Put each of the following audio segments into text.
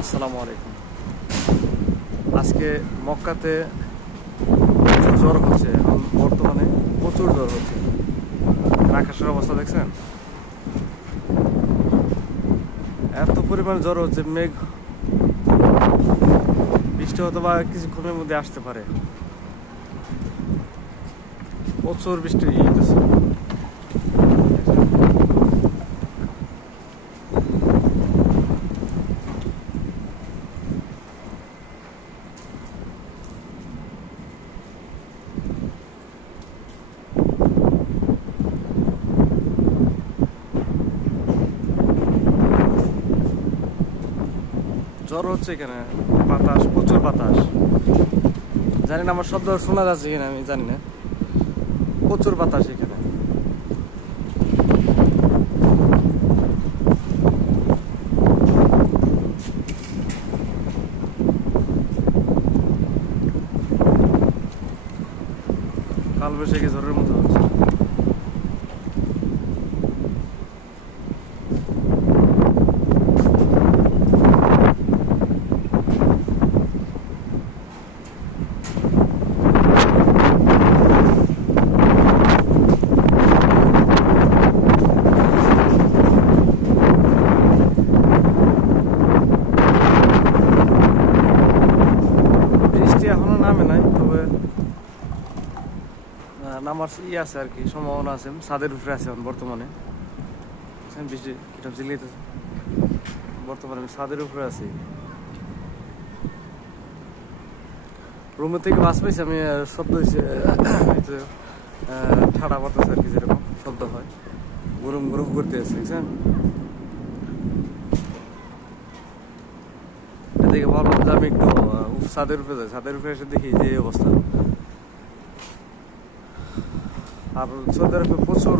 আসসালামু আলাইকুম। আজকে মক্কাতে প্রচুর জ্বর হচ্ছে, এখন বর্তমানে প্রচুর জ্বর হচ্ছে। আকাশের অবস্থা দেখছেন, এত পরিমাণ জ্বর হচ্ছে। মেঘ বৃষ্টি হয়তো বা কিছুক্ষণের মধ্যে আসতে পারে। প্রচুর বৃষ্টি হইতেছে। জ্বর হচ্ছে এখানে, বাতাস, প্রচুর বাতাস। জানি না আমার শব্দ শোনা যাচ্ছে কিনা, আমি জানি না। প্রচুর বাতাস এখানে। কালবৈশাখী ঝড়ের মতো হচ্ছে। এখনো নামে নাই, তবে নামার আছে আর কি, সম্ভাবনা আছে। ছাদের উপরে আছে এখন বর্তমানে। বৃষ্টি কিরকম চিল্লাইতেছে। বর্তমানে আমি ছাদের উপরে আছি। রুমের থেকে বাস পাইছি আমি। শব্দ হয়েছে ঠাডা বাতাস আর কি, যেরকম শব্দ হয়, গরম গরম করতে আছে, বুঝছেন। দেখে ভাবলাম যে আমি একটু ছাদের উপরে যাই। ছাদের উপরে এসে দেখি যে অবস্থা। আর সৌদি আরবে প্রচুর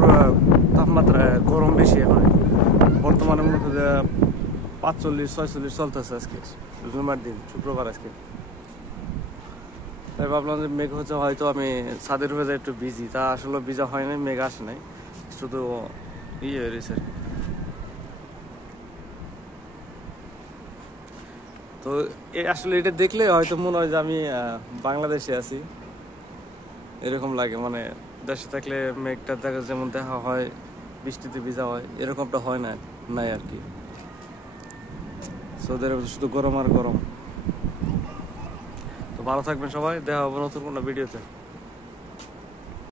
তাপমাত্রায় গরম বেশি হয়। বর্তমানে মনে হয় 45-46 চলতেছে আজকে, জুমার দিন, শুক্রবার আজকে। তাই ভাবলাম যে মেঘ হচ্ছে, হয়তো আমি ছাদের উপরে যাই একটু ভিজি। তা আসলে ভিজা হয় নাই, মেঘ আসে নাই, শুধু ইয়ে হয়ে রয়েছে। তো আসলে এটা দেখলে হয়তো মনে হয় যে আমি বাংলাদেশে আছি, এরকম লাগে। মানে দেশে থাকলে মেঘটা দেখা, যেমন দেখা হয়, বৃষ্টিতে ভিজা হয়, এরকমটা হয় না, নাই আর কি। সৌদি আরবে শুধু গরম আর গরম। তো ভালো থাকবেন সবাই, দেখা হবে নতুন কোনো ভিডিওতে।